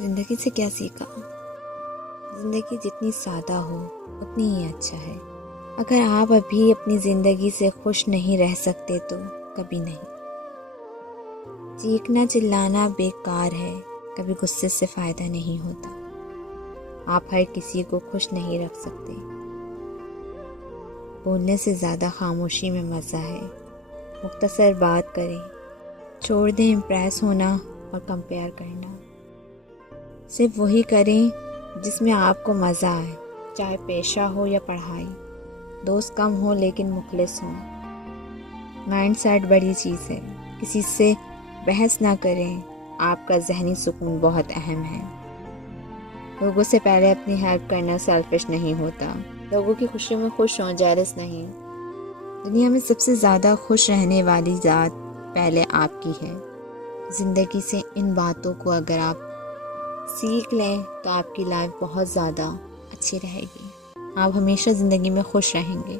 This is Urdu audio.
زندگی سے کیا سیکھا؟ زندگی جتنی سادہ ہو اتنی ہی اچھا ہے۔ اگر آپ ابھی اپنی زندگی سے خوش نہیں رہ سکتے تو کبھی نہیں۔ چیخنا چلانا بیکار ہے، کبھی غصے سے فائدہ نہیں ہوتا۔ آپ ہر کسی کو خوش نہیں رکھ سکتے۔ بولنے سے زیادہ خاموشی میں مزہ ہے۔ مختصر بات کریں، چھوڑ دیں امپریس ہونا اور کمپیئر کرنا۔ صرف وہی کریں جس میں آپ کو مزہ آئے، چاہے پیشہ ہو یا پڑھائی، دوست کم ہو لیکن مخلص ہوں۔ مائنڈ سیٹ بڑی چیز ہے، کسی سے بحث نہ کریں، آپ کا ذہنی سکون بہت اہم ہے۔ لوگوں سے پہلے اپنی ہیلپ کرنا سیلفش نہیں ہوتا۔ لوگوں کی خوشیوں میں خوش ہوں، جیلس نہیں۔ دنیا میں سب سے زیادہ خوش رہنے والی ذات پہلے آپ کی ہے۔ زندگی سے ان باتوں کو اگر آپ سیکھ لیں تو آپ کی لائف بہت زیادہ اچھی رہے گی۔ آپ ہمیشہ زندگی میں خوش رہیں گے۔